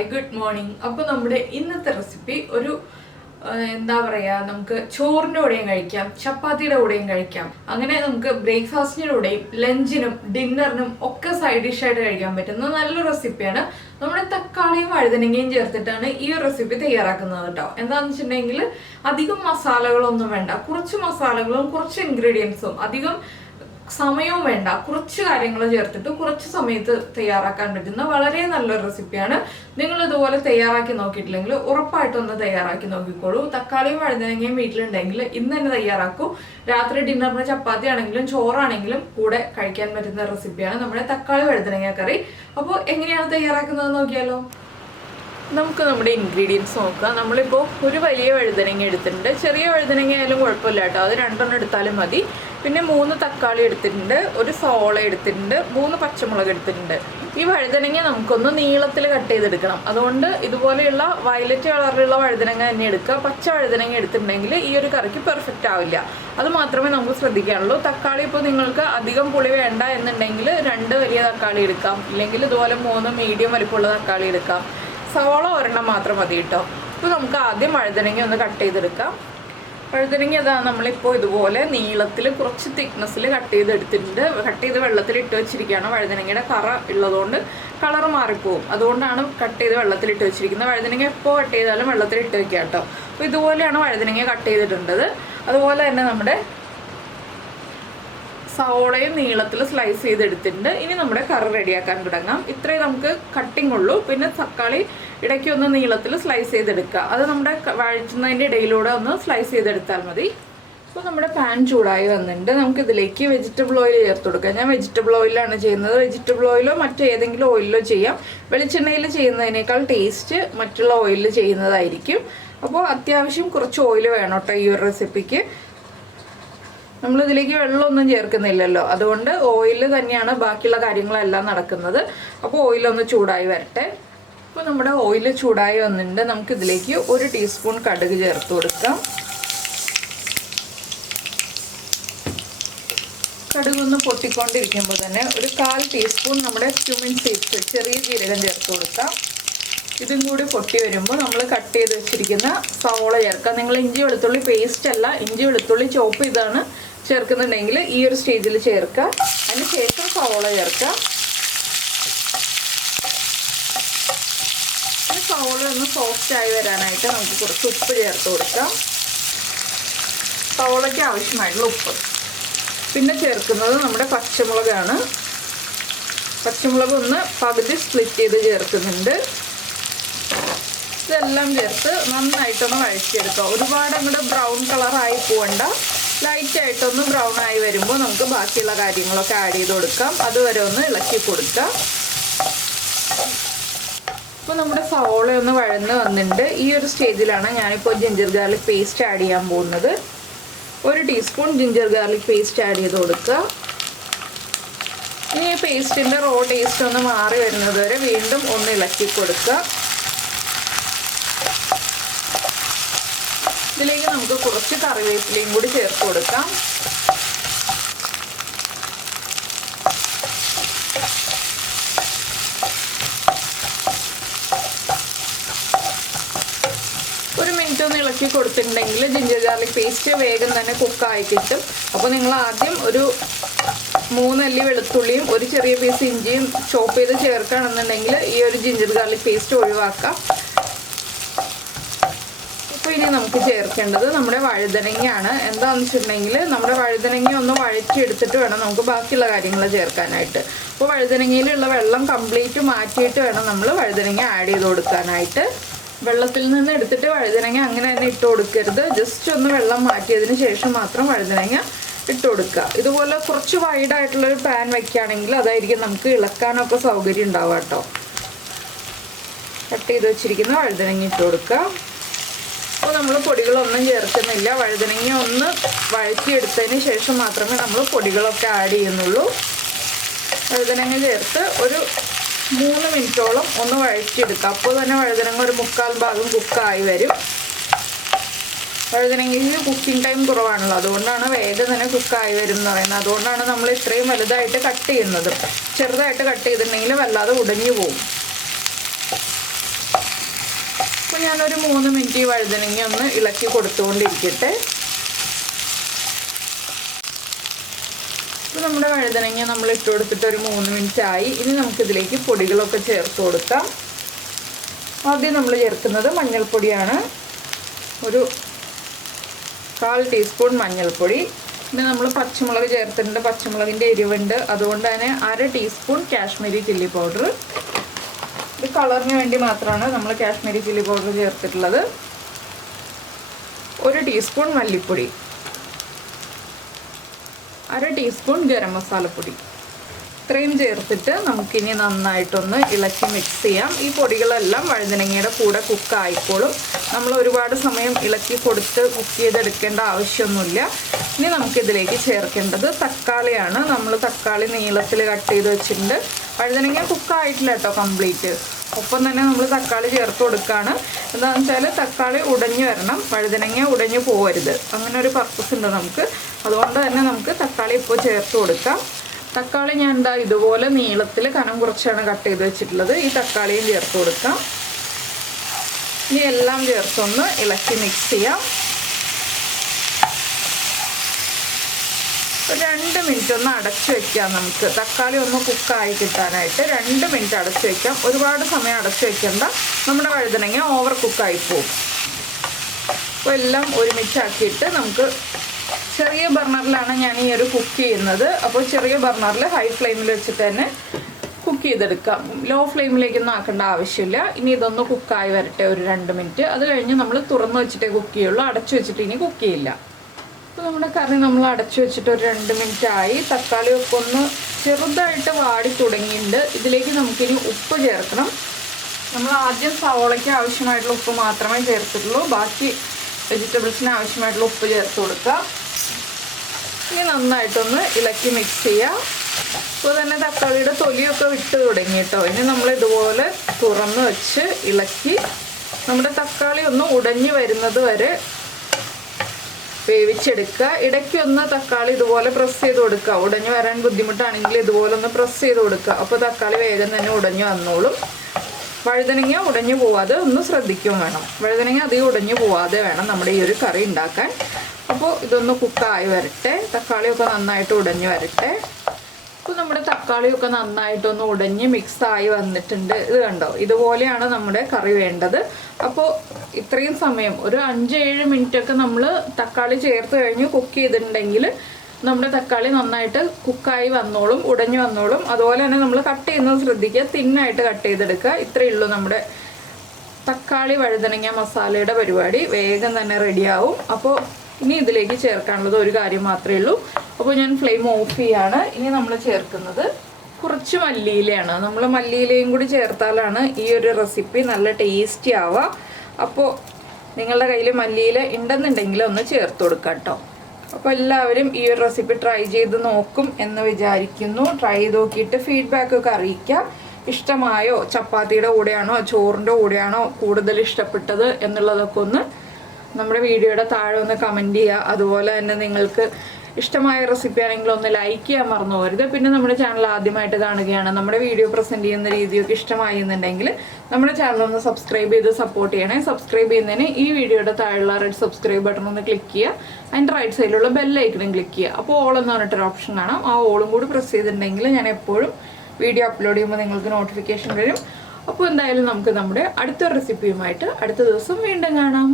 Hi, good morning. അപ്പോൾ നമ്മുടെ ഇന്നത്തെ റെസിപ്പി ഒരു എന്താ പറയാ നമുക്ക് ചോറിന്റെ കൂടെയും കഴിക്കാം ചപ്പാത്തിയുടെ കൂടെയും കഴിക്കാം അങ്ങനെ നമുക്ക് ബ്രേക്ക്ഫാസ്റ്റിന്റെ കൂടെയും ലഞ്ചിനും ഡിന്നറിനും ഒക്കെ സൈഡ് ഡിഷ് ആയിട്ട് കഴിക്കാൻ പറ്റുന്ന നല്ലൊരു റെസിപ്പിയാണ് നമ്മുടെ തക്കാളിയും വഴുതനങ്ങയും ചേർത്തിട്ടാണ് ഈ ഒരു റെസിപ്പി തയ്യാറാക്കുന്നത് കേട്ടോ എന്താണെന്ന് വെച്ചിട്ടുണ്ടെങ്കിൽ അധികം മസാലകളൊന്നും വേണ്ട കുറച്ച് മസാലകളും കുറച്ച് ഇൻഗ്രീഡിയൻസും അധികം സമയവും വേണ്ട കുറച്ച് കാര്യങ്ങൾ ചേർത്തിട്ട് കുറച്ച് സമയത്ത് തയ്യാറാക്കാൻ പറ്റുന്ന വളരെ നല്ലൊരു റെസിപ്പിയാണ് നിങ്ങൾ ഇതുപോലെ തയ്യാറാക്കി നോക്കിയിട്ടില്ലെങ്കിൽ ഉറപ്പായിട്ടും ഒന്ന് തയ്യാറാക്കി നോക്കിക്കോളൂ തക്കാളിയും വഴുതനങ്ങയും വീട്ടിലുണ്ടെങ്കിൽ ഇന്ന് തന്നെ തയ്യാറാക്കൂ രാത്രി ഡിന്നറിന് ചപ്പാത്തി ആണെങ്കിലും ചോറാണെങ്കിലും കൂടെ കഴിക്കാൻ പറ്റുന്ന റെസിപ്പിയാണ് നമ്മുടെ തക്കാളി വഴുതനങ്ങ കറി അപ്പോൾ എങ്ങനെയാണ് തയ്യാറാക്കുന്നത് നോക്കിയാലോ നമുക്ക് നമ്മുടെ ഇൻഗ്രീഡിയൻസ് നോക്കാം നമ്മളിപ്പോൾ ഒരു വലിയ വഴുതനങ്ങ എടുത്തിട്ടുണ്ട് ചെറിയ വഴുതനങ്ങ ആയാലും കുഴപ്പമില്ല കേട്ടോ അത് രണ്ടെണ്ണം എടുത്താലും മതി പിന്നെ 3 തക്കാളി എടുത്തിട്ടുണ്ട് ഒരു സവോള എടുത്തിട്ടുണ്ട് 3 പച്ചമുളക് എടുത്തിട്ടുണ്ട് ഈ വഴുതനങ്ങ നമുക്കൊന്ന് നീളത്തിൽ കട്ട് ചെയ്തെടുക്കണം അതുകൊണ്ട് ഇതുപോലെയുള്ള വയലറ്റ് കളറിലുള്ള വഴുതനങ്ങ തന്നെ എടുക്കുക പച്ച വഴുതനങ്ങ എടുത്തിട്ടുണ്ടെങ്കിൽ ഈ ഒരു കറിക്ക് പെർഫെക്റ്റ് ആവില്ല അത് മാത്രമേ നമുക്ക് ശ്രദ്ധിക്കാനുള്ളൂ തക്കാളി ഇപ്പോൾ നിങ്ങൾക്ക് അധികം പുളി വേണ്ട എന്നുണ്ടെങ്കിൽ 2 വലിയ തക്കാളി എടുക്കാം ഇല്ലെങ്കിൽ ഇതുപോലെ 3 മീഡിയം വലിപ്പമുള്ള തക്കാളി എടുക്കാം സവോള ഒരെണ്ണം മാത്രം മതി കേട്ടോ ഇപ്പോൾ നമുക്ക് ആദ്യം വഴുതനങ്ങ ഒന്ന് കട്ട് ചെയ്തെടുക്കാം വഴുതനങ്ങ അതാ നമ്മളിപ്പോൾ ഇതുപോലെ നീളത്തിൽ കുറച്ച് തിക്നെസ്സിൽ കട്ട് ചെയ്തെടുത്തിട്ടുണ്ട് കട്ട് ചെയ്ത് വെള്ളത്തിൽ ഇട്ട് വെച്ചിരിക്കുകയാണ് വഴുതനങ്ങയുടെ കറ ഉള്ളതുകൊണ്ട് കളർ മാറിപ്പോവും അതുകൊണ്ടാണ് കട്ട് ചെയ്ത് വെള്ളത്തിൽ ഇട്ട് വെച്ചിരിക്കുന്നത് വഴുതനങ്ങ എപ്പോൾ കട്ട് ചെയ്താലും വെള്ളത്തിൽ ഇട്ട് വെക്കുക കേട്ടോ അപ്പോൾ ഇതുപോലെയാണ് വഴുതനങ്ങ കട്ട് ചെയ്തിട്ടുള്ളത് അതുപോലെ തന്നെ നമ്മുടെ സവോളയും നീളത്തിൽ സ്ലൈസ് ചെയ്തെടുത്തിട്ടുണ്ട് ഇനി നമ്മുടെ കറി റെഡിയാക്കാൻ തുടങ്ങാം ഇത്രയും നമുക്ക് കട്ടിങ് ഉള്ളൂ പിന്നെ തക്കാളി ഇടയ്ക്ക് ഒന്ന് നീളത്തിൽ സ്ലൈസ് ചെയ്തെടുക്കുക അത് നമ്മുടെ വഴറ്റുന്നതിൻ്റെ ഇടയിലൂടെ ഒന്ന് സ്ലൈസ് ചെയ്തെടുത്താൽ മതി അപ്പോൾ നമ്മുടെ പാൻ ചൂടായി വന്നിട്ടുണ്ട് നമുക്ക് ഇതിലേക്ക് വെജിറ്റബിൾ ഓയിൽ ചേർത്ത് കൊടുക്കാം ഞാൻ വെജിറ്റബിൾ ഓയിലാണ് ചെയ്യുന്നത് വെജിറ്റബിൾ ഓയിലോ മറ്റേതെങ്കിലും ഓയിലോ ചെയ്യാം വെളിച്ചെണ്ണയിൽ ചെയ്യുന്നതിനേക്കാൾ ടേസ്റ്റ് മറ്റുള്ള ഓയിലിൽ ചെയ്യുന്നതായിരിക്കും അപ്പോൾ അത്യാവശ്യം കുറച്ച് ഓയിൽ വേണം കേട്ടോ ഈ ഒരു റെസിപ്പിക്ക് നമ്മളിതിലേക്ക് വെള്ളമൊന്നും ചേർക്കുന്നില്ലല്ലോ അതുകൊണ്ട് ഓയിൽ തന്നെയാണ് ബാക്കിയുള്ള കാര്യങ്ങളെല്ലാം നടക്കുന്നത് അപ്പോൾ ഓയിലൊന്ന് ചൂടായി വരട്ടെ അപ്പോൾ നമ്മുടെ ഓയിൽ ചൂടായി വന്നിട്ടുണ്ട് നമുക്കിതിലേക്ക് 1 ടീസ്പൂൺ കടുക് ചേർത്ത് കൊടുക്കാം കടുകൊന്ന് പൊട്ടിക്കൊണ്ടിരിക്കുമ്പോൾ തന്നെ ഒരു 1/4 ടീസ്പൂൺ നമ്മുടെ ക്യുമിൻ സീഡ്സ് ചെറിയ ജീരകം ചേർത്ത് കൊടുക്കാം ഇതും കൂടി പൊട്ടി വരുമ്പോൾ നമ്മൾ കട്ട് ചെയ്ത് വെച്ചിരിക്കുന്ന സവോള ചേർക്കാം നിങ്ങൾ ഇഞ്ചി വെളുത്തുള്ളി പേസ്റ്റ് അല്ല ഇഞ്ചി വെളുത്തുള്ളി ചോപ്പ് ചെയ്താണ് ചേർക്കുന്നുണ്ടെങ്കിൽ ഈ ഒരു സ്റ്റേജിൽ ചേർക്കുക അതിന് ശേഷം സവോള ചേർക്കുക സവോള ഒന്ന് സോഫ്റ്റ് ആയി വരാനായിട്ട് നമുക്ക് കുറച്ച് ഉപ്പ് ചേർത്ത് കൊടുക്കാം സവോളയ്ക്ക് ആവശ്യമായിട്ടുള്ള ഉപ്പ് പിന്നെ ചേർക്കുന്നത് നമ്മുടെ പച്ചമുളകാണ് പച്ചമുളക് ഒന്ന് പകുതി സ്പ്ലിറ്റ് ചെയ്ത് ചേർക്കുന്നുണ്ട് ഇതെല്ലാം ചേർത്ത് നന്നായിട്ടൊന്ന് വഴറ്റിയെടുക്കുക ഒരുപാട് അങ്ങോട്ട് ബ്രൗൺ കളറായി പോകണ്ട ലൈറ്റായിട്ടൊന്ന് ബ്രൗൺ ആയി വരുമ്പോൾ നമുക്ക് ബാക്കിയുള്ള കാര്യങ്ങളൊക്കെ ആഡ് ചെയ്ത് കൊടുക്കാം അതുവരെ ഒന്ന് ഇളക്കി കൊടുക്കാം ഇപ്പോൾ നമ്മുടെ സവോള ഒന്ന് വഴന്ന് വന്നിട്ടുണ്ട് ഈ ഒരു സ്റ്റേജിലാണ് ഞാനിപ്പോൾ ജിഞ്ചർ ഗാർലിക് പേസ്റ്റ് ആഡ് ചെയ്യാൻ പോകുന്നത് 1 teaspoon ginger garlic paste add ചെയ്ത് കൊടുക്കുക ഇനി ഈ പേസ്റ്റിൻ്റെ റോ ടേസ്റ്റ് ഒന്ന് മാറി വരുന്നത് വരെ വീണ്ടും ഒന്ന് ഇളക്കി കൊടുക്കുക ഇതിലേക്ക് നമുക്ക് കുറച്ച് കറിവേപ്പിലയും കൂടി ചേർത്ത് കൊടുക്കാം ഒരു മിനിറ്റ് ഒന്ന് ഇളക്കി കൊടുത്തിട്ടുണ്ടെങ്കിൽ ജിഞ്ചർ ഗാർലിക് പേസ്റ്റ് വേഗം തന്നെ കുക്കായി കിട്ടും അപ്പോൾ നിങ്ങൾ ആദ്യം ഒരു 3 അല്ലി വെളുത്തുള്ളിയും ഒരു ചെറിയ പീസ് ഇഞ്ചിയും ചോപ്പ് ചെയ്ത് ചേർക്കുകയാണെന്നുണ്ടെങ്കിൽ ഈ ഒരു ജിഞ്ചർ ഗാർലിക് പേസ്റ്റ് ഒഴിവാക്കാം അപ്പോൾ ഇനി നമുക്ക് ചേർക്കേണ്ടത് നമ്മുടെ വഴുതനങ്ങയാണ് എന്താണെന്ന് വെച്ചിട്ടുണ്ടെങ്കിൽ നമ്മുടെ വഴുതനങ്ങ ഒന്ന് വഴറ്റിയെടുത്തിട്ട് വേണം നമുക്ക് ബാക്കിയുള്ള കാര്യങ്ങൾ ചേർക്കാനായിട്ട് അപ്പോൾ വഴുതനങ്ങയിലുള്ള വെള്ളം കംപ്ലീറ്റ് മാറ്റിയിട്ട് വേണം നമ്മൾ വഴുതനങ്ങ ആഡ് ചെയ്ത് കൊടുക്കാനായിട്ട് വെള്ളത്തിൽ നിന്ന് എടുത്തിട്ട് വഴുതനങ്ങ അങ്ങനെ തന്നെ ഇട്ട് കൊടുക്കരുത് ജസ്റ്റ് ഒന്ന് വെള്ളം മാറ്റിയതിന് ശേഷം മാത്രം വഴുതനങ്ങ ഇട്ട് കൊടുക്കുക ഇതുപോലെ കുറച്ച് വൈഡായിട്ടുള്ളൊരു പാൻ വയ്ക്കുകയാണെങ്കിൽ അതായിരിക്കും നമുക്ക് ഇളക്കാനൊക്കെ സൗകര്യം ഉണ്ടാവുക കേട്ടോ കട്ട് ചെയ്ത് വെച്ചിരിക്കുന്ന വഴുതനങ്ങ ഇട്ട് കൊടുക്കുക അപ്പോൾ നമ്മൾ പൊടികളൊന്നും ചേർക്കുന്നില്ല വഴുതനങ്ങ ഒന്ന് വഴറ്റിയെടുത്തതിന് ശേഷം മാത്രമേ നമ്മൾ പൊടികളൊക്കെ ആഡ് ചെയ്യുന്നുള്ളൂ വഴുതനങ്ങ ചേർത്ത് ഒരു 3 മിനിറ്റോളം ഒന്ന് വഴറ്റിയെടുക്കുക അപ്പോൾ തന്നെ വഴുതനങ്ങ ഒരു 1/4 ഭാഗം കുക്കായി വരും വഴുതനങ്ങയ്ക്ക് കുക്കിംഗ് ടൈം കുറവാണല്ലോ അതുകൊണ്ടാണ് വേഗം തന്നെ കുക്കായി വരും എന്ന് പറയുന്നത് അതുകൊണ്ടാണ് നമ്മൾ ഇത്രയും വലുതായിട്ട് കട്ട് ചെയ്യുന്നത് ചെറുതായിട്ട് കട്ട് ചെയ്തിട്ടുണ്ടെങ്കിൽ വല്ലാതെ ഉടഞ്ഞു പോകും അപ്പോൾ ഞാനൊരു 3 മിനിറ്റ് ഈ വഴുതനങ്ങ ഒന്ന് ഇളക്കി കൊടുത്തുകൊണ്ടിരിക്കട്ടെ. അപ്പോൾ നമ്മുടെ വഴുതനങ്ങ നമ്മൾ ഇട്ട് കൊടുത്തിട്ട് ഒരു 3 മിനിറ്റ് ആയി. ഇനി നമുക്കിതിലേക്ക് പൊടികളൊക്കെ ചേർത്ത് കൊടുക്കാം. ആദ്യം നമ്മൾ ചേർക്കുന്നത് മഞ്ഞൾപ്പൊടിയാണ്. ഒരു 1/4 ടീസ്പൂൺ മഞ്ഞൾപ്പൊടി. പിന്നെ നമ്മൾ പച്ചമുളക് ചേർത്തിട്ടുണ്ട്. പച്ചമുളകിൻ്റെ എരിവുണ്ട്, അതുകൊണ്ട് തന്നെ 1/2 ടീസ്പൂൺ കാശ്മീരി ചില്ലി പൗഡർ. ഇത് കളറിന് വേണ്ടി മാത്രമാണ് നമ്മൾ കാശ്മീരി ചില്ലി പൗഡർ ചേർത്തിട്ടുള്ളത്. 1 ടീസ്പൂൺ മല്ലിപ്പൊടി, 1/2 ടീസ്പൂൺ ഗരം മസാലപ്പൊടി. ഇത്രയും ചേർത്തിട്ട് നമുക്കിനി നന്നായിട്ടൊന്ന് ഇളക്കി മിക്സ് ചെയ്യാം. ഈ പൊടികളെല്ലാം വഴുതനങ്ങയുടെ കൂടെ കുക്കായിക്കോളും. നമ്മൾ ഒരുപാട് സമയം ഇളക്കി കൊടുത്ത് കുക്ക് ചെയ്തെടുക്കേണ്ട ആവശ്യമൊന്നുമില്ല. ഇനി നമുക്കിതിലേക്ക് ചേർക്കേണ്ടത് തക്കാളിയാണ്. നമ്മൾ തക്കാളി നീളത്തിൽ കട്ട് ചെയ്ത് വെച്ചിട്ടുണ്ട്. വഴുതനങ്ങ കുക്കായിട്ടില്ല കേട്ടോ കംപ്ലീറ്റ്. ഒപ്പം തന്നെ നമ്മൾ തക്കാളി ചേർത്ത് കൊടുക്കുകയാണ്. എന്താണെന്ന് വെച്ചാൽ തക്കാളി ഉടഞ്ഞു വരണം, വഴുതനങ്ങ ഉടഞ്ഞു പോകരുത്. അങ്ങനെ ഒരു പർപ്പസ് ഉണ്ട് നമുക്ക്. അതുകൊണ്ട് തന്നെ നമുക്ക് തക്കാളി ഇപ്പോൾ ചേർത്ത് കൊടുക്കാം. തക്കാളി ഞാൻ എന്താ ഇതുപോലെ നീളത്തിൽ കനം കുറച്ചാണ് കട്ട് ചെയ്ത് വെച്ചിട്ടുള്ളത്. ഈ തക്കാളിയും ചേർത്ത് കൊടുക്കാം. ഇനി എല്ലാം ചേർത്തൊന്ന് ഇളക്കി മിക്സ് ചെയ്യാം. ഒരു 2 മിനിറ്റ് ഒന്ന് അടച്ചു വെക്കാം. നമുക്ക് തക്കാളി ഒന്ന് കുക്കായി കിട്ടാനായിട്ട് 2 മിനിറ്റ് അടച്ചു വെക്കാം. ഒരുപാട് സമയം അടച്ചു വെക്കേണ്ട, നമ്മുടെ വഴുതനങ്ങ ഓവർ കുക്കായി പോകും. അപ്പോൾ എല്ലാം ഒരുമിച്ചാക്കിയിട്ട് നമുക്ക് ചെറിയ ബർണറിലാണ് ഞാൻ ഈ ഒരു കുക്ക് ചെയ്യുന്നത്. അപ്പോൾ ചെറിയ ബർണറിൽ ഹൈ ഫ്ലെയിമിൽ വെച്ചിട്ട് തന്നെ കുക്ക് ചെയ്തെടുക്കാം. ലോ ഫ്ലെയിമിലേക്കൊന്നും ആക്കേണ്ട ആവശ്യമില്ല. ഇനി ഇതൊന്ന് കുക്കായി വരട്ടെ ഒരു 2 മിനിറ്റ്. അത് കഴിഞ്ഞ് നമ്മൾ തുറന്ന് വെച്ചിട്ടേ കുക്ക് ചെയ്യുള്ളൂ, അടച്ചു വെച്ചിട്ട് ഇനി കുക്ക് ചെയ്യില്ല. അപ്പോൾ നമ്മുടെ കറി നമ്മൾ അടച്ചു വെച്ചിട്ട് ഒരു 2 മിനിറ്റ് ആയി. തക്കാളിയൊക്കെ ഒന്ന് ചെറുതായിട്ട് വാടി തുടങ്ങിയിട്ടുണ്ട്. ഇതിലേക്ക് നമുക്കിനി ഉപ്പ് ചേർക്കണം. നമ്മൾ ആദ്യം സവോളയ്ക്ക് ആവശ്യമായിട്ടുള്ള ഉപ്പ് മാത്രമേ ചേർത്തിട്ടുള്ളൂ. ബാക്കി വെജിറ്റബിൾസിന് ആവശ്യമായിട്ടുള്ള ഉപ്പ് ചേർത്ത് കൊടുക്കുക. ഇനി നന്നായിട്ടൊന്ന് ഇളക്കി മിക്സ് ചെയ്യുക. അപ്പോൾ തന്നെ തക്കാളിയുടെ തൊലിയൊക്കെ വിട്ട് തുടങ്ങി കേട്ടോ. ഇനി നമ്മൾ ഇതുപോലെ തുറന്ന് വെച്ച് ഇളക്കി നമ്മുടെ തക്കാളി ഒന്ന് ഉടഞ്ഞു വരുന്നത് വരെ വേവിച്ചെടുക്കുക. ഇടയ്ക്കൊന്ന് തക്കാളി ഇതുപോലെ പ്രസ് ചെയ്ത് കൊടുക്കുക. ഉടഞ്ഞു വരാൻ ബുദ്ധിമുട്ടാണെങ്കിൽ ഇതുപോലെ ഒന്ന് പ്രസ് ചെയ്ത് കൊടുക്കുക. അപ്പോൾ തക്കാളി വേഗം തന്നെ ഉടഞ്ഞു വന്നോളും. വഴുതനങ്ങ ഉടഞ്ഞു പോവാതെ ഒന്ന് ശ്രദ്ധിക്കും വേണം. വഴുതനങ്ങ അധികം ഉടഞ്ഞു പോവാതെ വേണം നമ്മുടെ ഈ ഒരു കറി ഉണ്ടാക്കാൻ. അപ്പോൾ ഇതൊന്ന് കുക്കായി വരട്ടെ, തക്കാളിയൊക്കെ നന്നായിട്ട് ഉടഞ്ഞു വരട്ടെ. അപ്പോൾ നമ്മുടെ തക്കാളിയൊക്കെ നന്നായിട്ടൊന്ന് ഉടഞ്ഞ് മിക്സായി വന്നിട്ടുണ്ട്. ഇത് കണ്ടോ, ഇതുപോലെയാണ് നമ്മുടെ കറി വേണ്ടത്. അപ്പോൾ ഇത്രയും സമയം ഒരു 5-7 മിനിറ്റൊക്കെ നമ്മൾ തക്കാളി ചേർത്ത് കഴിഞ്ഞ് കുക്ക് ചെയ്തിട്ടുണ്ടെങ്കിൽ നമ്മുടെ തക്കാളി നന്നായിട്ട് കുക്കായി വന്നോളും, ഉടഞ്ഞു വന്നോളും. അതുപോലെ തന്നെ നമ്മൾ കട്ട് ചെയ്യുന്നത് ശ്രദ്ധിക്കുക, തിന്നായിട്ട് കട്ട് ചെയ്തെടുക്കുക. ഇത്രയേ ഉള്ളൂ നമ്മുടെ തക്കാളി വഴുതനങ്ങ മസാലയുടെ പരിപാടി. വേഗം തന്നെ റെഡിയാവും. അപ്പോൾ ഇനി ഇതിലേക്ക് ചേർക്കാനുള്ളത് ഒരു കാര്യം മാത്രമേ ഉള്ളൂ. അപ്പോൾ ഞാൻ ഫ്ലെയിം ഓഫ് ചെയ്യാണ്. ഇനി നമ്മൾ ചേർക്കുന്നത് കുറച്ച് മല്ലിയിലയാണ്. നമ്മൾ മല്ലിയിലയും കൂടി ചേർത്താലാണ് ഈ ഒരു റെസിപ്പി നല്ല ടേസ്റ്റി ആവുക. അപ്പോൾ നിങ്ങളുടെ കയ്യിൽ മല്ലിയില ഉണ്ടെന്നുണ്ടെങ്കിൽ ഒന്ന് ചേർത്ത് കൊടുക്കാം കേട്ടോ. അപ്പോൾ എല്ലാവരും ഈ ഒരു റെസിപ്പി ട്രൈ ചെയ്ത് നോക്കും എന്ന് വിചാരിക്കുന്നു. ട്രൈ ചെയ്ത് നോക്കിയിട്ട് ഫീഡ്ബാക്കൊക്കെ അറിയിക്കാം. ഇഷ്ടമായോ, ചപ്പാത്തിയുടെ കൂടെയാണോ ചോറിൻ്റെ കൂടെയാണോ കൂടുതൽ ഇഷ്ടപ്പെട്ടത് എന്നുള്ളതൊക്കെ ഒന്ന് നമ്മുടെ വീഡിയോയുടെ താഴെ ഒന്ന് കമൻറ്റ് ചെയ്യുക. അതുപോലെ തന്നെ നിങ്ങൾക്ക് ഇഷ്ടമായ റെസിപ്പി ആണെങ്കിൽ ഒന്ന് ലൈക്ക് ചെയ്യാൻ മറന്നു പോകരുത്. പിന്നെ നമ്മുടെ ചാനൽ ആദ്യമായിട്ട് കാണുകയാണ്, നമ്മുടെ വീഡിയോ പ്രസൻറ്റ് ചെയ്യുന്ന രീതിയൊക്കെ ഇഷ്ടമായി എന്നുണ്ടെങ്കിൽ നമ്മുടെ ചാനൽ ഒന്ന് സബ്സ്ക്രൈബ് ചെയ്ത് സപ്പോർട്ട് ചെയ്യണേ. സബ്സ്ക്രൈബ് ചെയ്യുന്നതിന് ഈ വീഡിയോയുടെ താഴെയുള്ള റെഡ് സബ്സ്ക്രൈബ് ബട്ടൺ ഒന്ന് ക്ലിക്ക് ചെയ്യുക. അതിൻ്റെ റൈറ്റ് സൈഡിലുള്ള ബെല്ലൈക്കണും ക്ലിക്ക് ചെയ്യുക. അപ്പോൾ ഓൾ എന്ന് പറഞ്ഞിട്ടൊരു ഓപ്ഷൻ കാണാം. ആ ഓളും കൂടി പ്രസ് ചെയ്തിട്ടുണ്ടെങ്കിൽ ഞാൻ എപ്പോഴും വീഡിയോ അപ്ലോഡ് ചെയ്യുമ്പോൾ നിങ്ങൾക്ക് നോട്ടിഫിക്കേഷൻ വരും. അപ്പോൾ എന്തായാലും നമുക്ക് നമ്മുടെ അടുത്ത റെസിപ്പിയുമായിട്ട് അടുത്ത ദിവസം വീണ്ടും കാണാം.